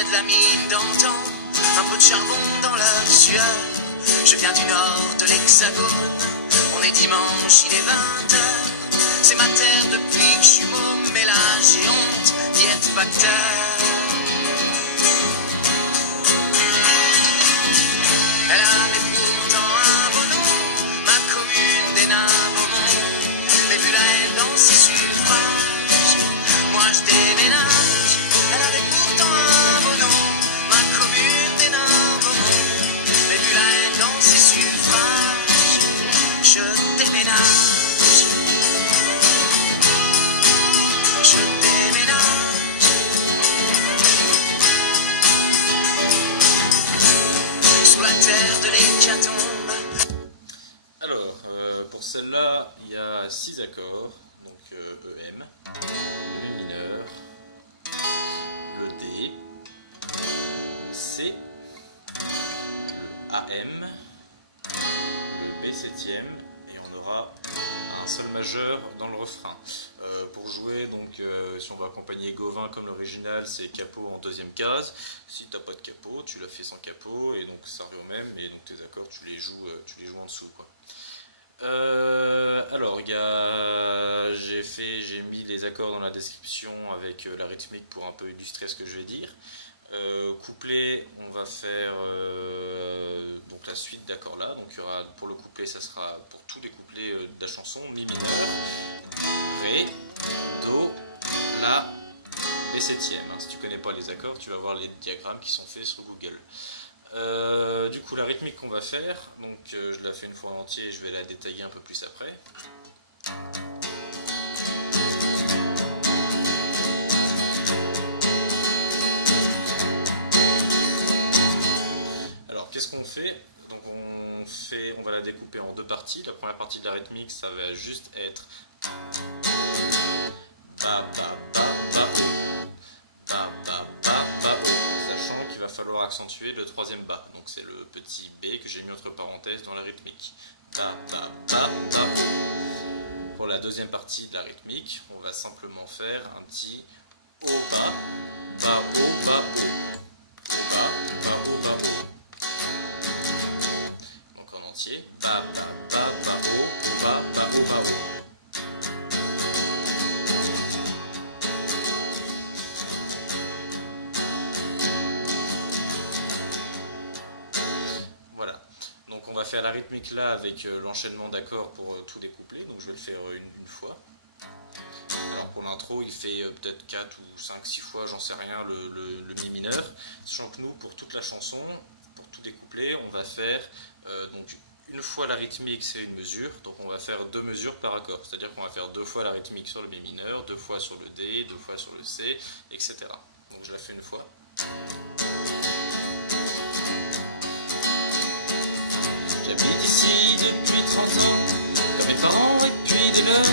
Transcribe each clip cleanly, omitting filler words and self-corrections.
avait de la mine dans le temps, un peu de charbon dans la sueur. Je viens du nord de l'Hexagone, on est dimanche, il est 20h. C'est ma terre depuis que je suis môme, mais là j'ai honte d'y être facteur. Elle avait pourtant un beau nom, ma commune des nains Beaumont. Mais vu la haine dans ses suffrages, moi je déménage. Elle avait pourtant un beau nom, ma commune des nains Beaumont. Mais vu la haine dans ses suffrages, je déménage. Je déménage. Sous la terre de l'hécatombe. Alors, pour celle-là, il y a 6 accords, donc EM, le mineur, le D, le C, le AM, le B septième, et on aura un sol majeur dans le refrain. Pour jouer, donc si on va accompagner Gauvin comme l'original, c'est capot en deuxième case. Si tu n'as pas de capot, tu la fais sans capot, et donc ça revient au même, et donc tes accords tu les joues en dessous, quoi. Alors j'ai mis les accords dans la description avec la rythmique pour un peu illustrer ce que je vais dire. Couplet, on va faire donc la suite d'accords là. Donc il y aura, pour le couplet, ça sera pour tous les couplets de la chanson, mi mineur, ré, do, la, et septième. Si tu connais pas les accords, tu vas voir les diagrammes qui sont faits sur Google. Du coup, la rythmique qu'on va faire, donc je la fais une fois en entier et je vais la détailler un peu plus après. Alors, qu'est-ce qu'on fait? Donc, on va la découper en deux parties. La première partie de la rythmique, ça va juste être ba ba ba ba ba ba ba ba, sachant qu'il va falloir accentuer le troisième ba. Donc c'est le petit B que j'ai mis entre parenthèses dans la rythmique. Ba ba ba ba. Pour la deuxième partie de la rythmique, on va simplement faire un petit O ba ba O ba O. O ba ba O ba O. Donc en entier, ba ba ba ba O ba ba O ba O. On va faire la rythmique là avec l'enchaînement d'accords pour tous les couplets, donc je vais le faire une fois. Alors pour l'intro, il fait peut-être 4 ou 5, 6 fois, j'en sais rien, le mi mineur. Sachant que nous, pour toute la chanson, pour tous les couplets, on va faire donc une fois la rythmique, c'est une mesure, donc on va faire 2 mesures par accord. C'est-à-dire qu'on va faire 2 fois la rythmique sur le mi mineur, 2 fois sur le D, 2 fois sur le C, etc. Donc je la fais une fois. J'habite ici depuis 30 ans, comme mes parents et depuis des leurs.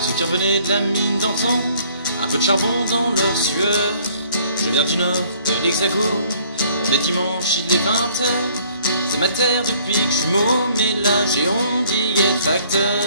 Ceux qui revenaient de la mine d'antan, un peu de charbon dans leur sueur. Je viens du nord de l'Hexagone, les dimanches il est 20h. C'est ma terre depuis que je suis môme, mais là j'ai honte d'y être facteur.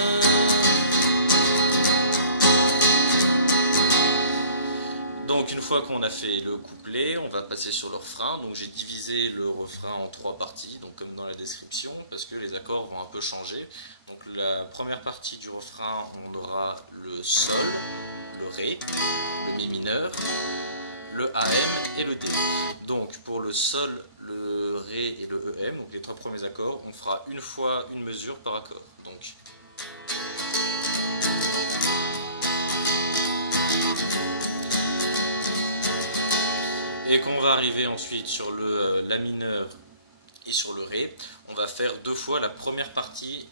Donc une fois qu'on a fait le couplet, on va passer sur le refrain. Donc j'ai divisé le refrain en 3 parties, donc comme dans la description, parce que les accords vont un peu changer. Donc la première partie du refrain, on aura le sol, le ré, le mi mineur, le AM et le D. Donc pour le sol, le ré et le EM, donc les 3 premiers accords, on fera une fois une mesure par accord. Donc et qu'on va arriver ensuite sur le la mineur et sur le ré, on va faire 2 fois la première partie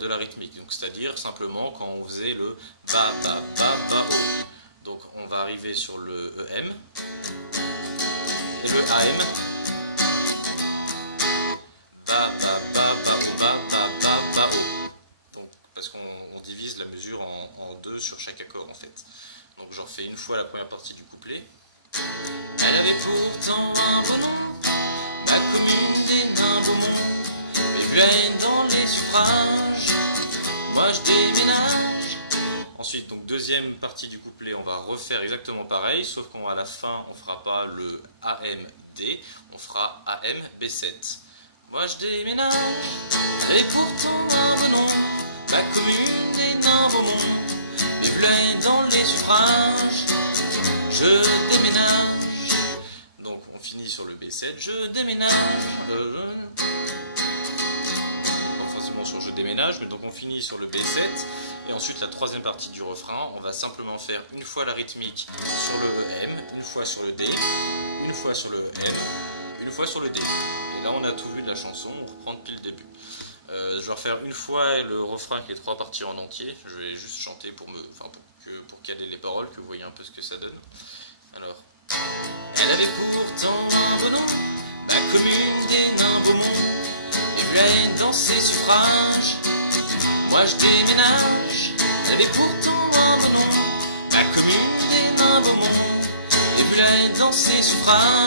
de la rythmique. Donc c'est-à-dire simplement quand on faisait le ba ba ba ba o. Donc on va arriver sur le EM et le AM. Ba ba ba ba o ba ba ba ba o. Donc parce qu'on divise la mesure en 2 sur chaque accord en fait. Donc j'en fais une fois la première partie du couplet. Elle avait pourtant un beau nom, la commune des nains Beaumont. Mais vu la haine dans les suffrages, moi je déménage. Ensuite, donc deuxième partie du couplet. couplet, on va refaire exactement pareil, sauf qu'à la fin, on fera pas le AM-D, on fera AM-B7. Moi je déménage, et pourtant un nom, ma commune est d'un beau monde, mes blés dans les suffrages, je déménage. Donc on finit sur le B7, je déménage, forcément sur je déménage, mais donc on finit sur le B7, et ensuite la troisième partie du refrain, on va simplement faire une fois la rythmique sur le EM, une fois sur le D, une fois sur le M, une fois sur le D. Et là on a tout vu de la chanson, on reprend depuis le début. Je vais refaire une fois le refrain avec les trois parties en entier, je vais juste chanter pour caler les paroles, que vous voyez un peu ce que ça donne. Alors, elle avait pourtant un beau nom, ma commune des nains Beaumont, et pleine dans ses suffrages, moi je déménage. Elle avait pourtant un beau nom, ma commune des nains Beaumont, et pleine dans ses suffrages.